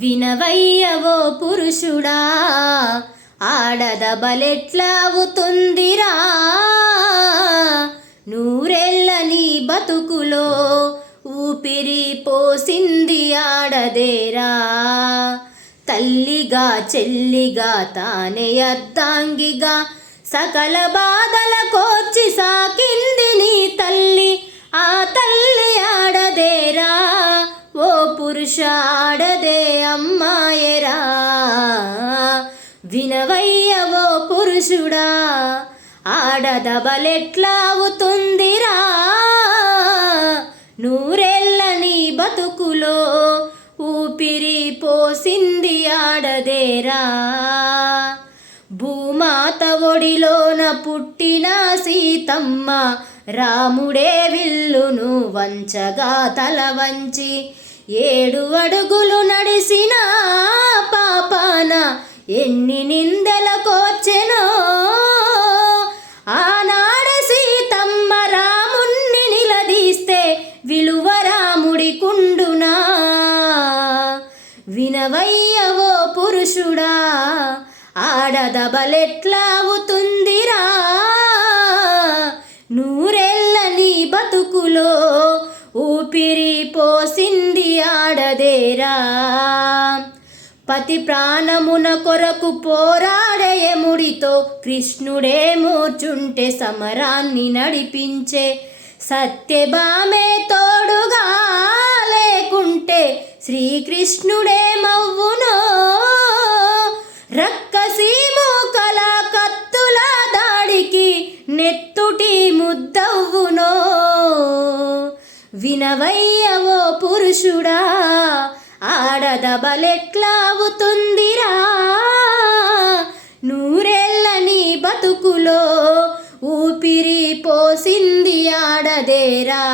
వినవయ్యవో పురుషుడా, ఆడదబలెట్లా అవుతుందిరా, నూరెళ్ళ నీ బతుకులో ఊపిరి పోసింది ఆడదేరా. తల్లిగా చెల్లిగా తానే అర్ధాంగిగా సకల బాధల కోర్చి సాకింది నీ తల్లి, ఆ తల్లి ఆడదేరా. ఓ పురుష ఆడదే అమ్మాయరా, వినవయ్యవో పురుషుడా, ఆడదబలెట్లా అవుతుందిరా, నూరెళ్ళ నీ బతుకులో ఊపిరి పోసింది ఆడదేరా. భూమాత ఒడిలోన పుట్టిన సీతమ్మ రాముడే విల్లును వంచగా తల వంచి 7 అడుగులు నడిసిన పాపాన ఎన్ని నిందల కోర్చెనో. ఆనాడు సీతమ్మ రాముణ్ణి నిలదీస్తే విలువ రాముడి కుండునా. వినవయ్యవో పురుషుడా, ఆడదబలెట్లా అవుతుందిరా, నూరెళ్ళ నీ బతుకులో ఊపిరి పోసింది ఆడదేరా. పతి ప్రాణమున కొరకు పోరాడే యముడితో కృష్ణుడే మూర్చుంటే సమరాన్ని నడిపించే సత్యభామే తోడుగా లేకుంటే శ్రీకృష్ణుడే మవ్వునో. రక్కసి మూకల కత్తుల దాడికి నెత్తుటి ముద్దవ్వునో. వినవయ్యవో పురుషుడా, ఆడదబలెట్లా అవుతుందిరా, నూరెళ్ళ నీ బతుకులో ఊపిరి పోసింది ఆడదేరా.